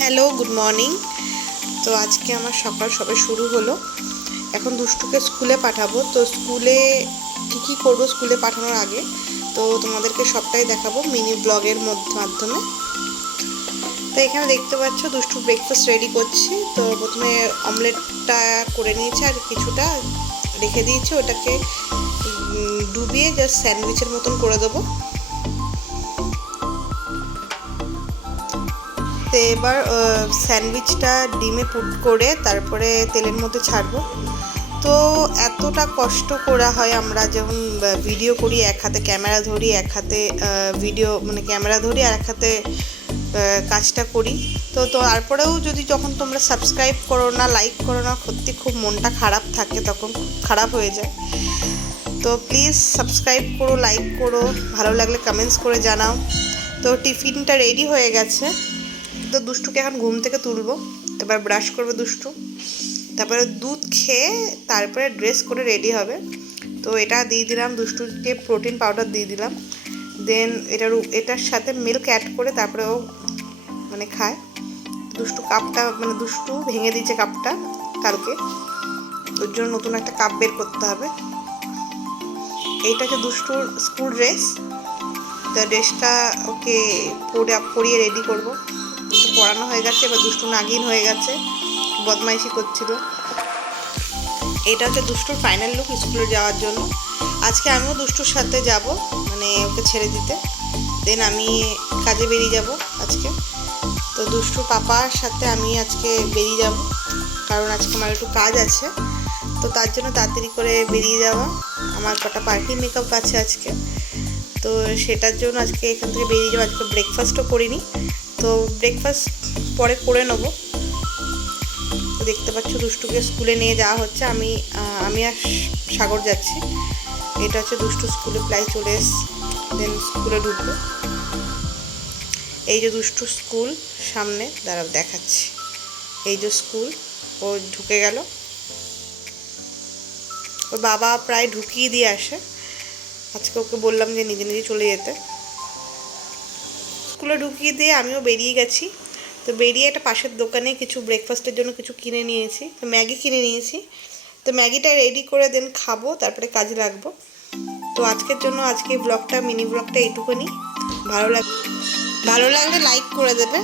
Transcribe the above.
Hello, good morning. তো আজকে আমার সকাল সবে শুরু হলো। এখন দুষ্টুকে স্কুলে পাঠাবো। তো স্কুলে কী করবো স্কুলে পাঠানোর আগে তো তোমাদেরকে সবটাই দেখাবো মিনি ব্লগের মাধ্যমে। তো এখানে দেখতে পাচ্ছ দুষ্টু ব্রেকফাস্ট রেডি করছি। তো প্রথমে অমলেটটা করে নিয়েছি আর কিছুটা রেখে দিয়েছি, ওটাকে ডুবিয়ে জাস্ট স্যান্ডউইচের মতন করে দেবো। তো এবার স্যান্ডউইচটা ডিমে পুট করে তারপরে তেলের মধ্যে ছাড়বো। তো এতটা কষ্ট করা হয়, আমরা যেমন ভিডিও করি, এক হাতে ক্যামেরা ধরি, এক হাতে ভিডিও মানে ক্যামেরা ধরি আর এক হাতে কাজটা করি। তো তারপরেও যদি যখন তোমরা সাবস্ক্রাইব করো না, লাইক করো না, সত্যি খুব মনটা খারাপ থাকে, তখন খুব খারাপ হয়ে যায়। তো প্লিজ সাবস্ক্রাইব করো, লাইক করো, ভালো লাগলে কমেন্টস করে জানাও। তো টিফিনটা রেডি হয়ে গেছে। তো দুষ্টুকে এখন ঘুম থেকে তুলবো, এবার ব্রাশ করবে দুষ্টু, তারপরে দুধ খেয়ে তারপরে ড্রেস করে রেডি হবে। তো এটা দিয়ে দিলাম, দুষ্টুকে প্রোটিন পাউডার দিয়ে দিলাম, দেন এটার সাথে মিল্ক অ্যাড করে তারপরে ও মানে খায়। দুষ্টু কাপটা মানে দুষ্টু ভেঙে দিয়েছে কাপটা কালকে, ওর জন্য নতুন একটা কাপ বের করতে হবে। এইটা হচ্ছে দুষ্টুর স্কুল ড্রেস। তো ড্রেসটা ওকে পরিয়ে রেডি করবো। পড়ানো হয়ে গেছে, এবার দুষ্টু নাগিন হয়ে গেছে, বদমাইশি করছিল। এটা হচ্ছে দুষ্টুর ফাইনাল লুক স্কুলে যাওয়ার জন্য। আজকে আমিও দুষ্টুর সাথে যাব, মানে ওকে ছেড়ে দিতে, দেন আমি কাজে বেরিয়ে যাব আজকে। তো দুষ্টুর পাপার সাথে আমি আজকে বেরিয়ে যাব, কারণ আজকে আমার একটু কাজ আছে। তো তার জন্য তাড়াতাড়ি করে বেরিয়ে যাওয়া। আমার কটা পার্টি মেকআপ আছে আজকে, তো সেটার জন্য আজকে এখান থেকে বেরিয়ে যাবো। আজকে ব্রেকফাস্টও করিনি, তো ব্রেকফাস্ট পরে করে নেবো। তো দেখতে পাচ্ছ দুষ্টুকে স্কুলে নিয়ে যাওয়া হচ্ছে, আমি আর সাগর যাচ্ছি। এটা হচ্ছে দুষ্টু স্কুলে প্রায় চলে এসছে, দেন স্কুলে ঢুকবো। এই যে দুষ্টু স্কুল সামনে, দাঁড়াও দেখাচ্ছি। এই যে স্কুল, ও ঢুকে গেল। ওর বাবা প্রায় ঢুকিয়ে দিয়ে আসে, আজকে ওকে বললাম যে নিজে নিজে চলে যেতে। স্কুলে ঢুকিয়ে দিয়ে আমিও বেরিয়ে গেছি। তো বেরিয়ে একটা পাশের দোকানে কিছু ব্রেকফাস্টের জন্য কিছু কিনে নিয়েছি, তো ম্যাগি কিনে নিয়েছি। তো ম্যাগিটা রেডি করে দেন খাবো, তারপরে কাজে লাগবো। তো আজকের জন্য আজকে ব্লগটা মিনি ব্লগটা এইটুকুনি। ভালো লাগলে লাইক করে দেবে।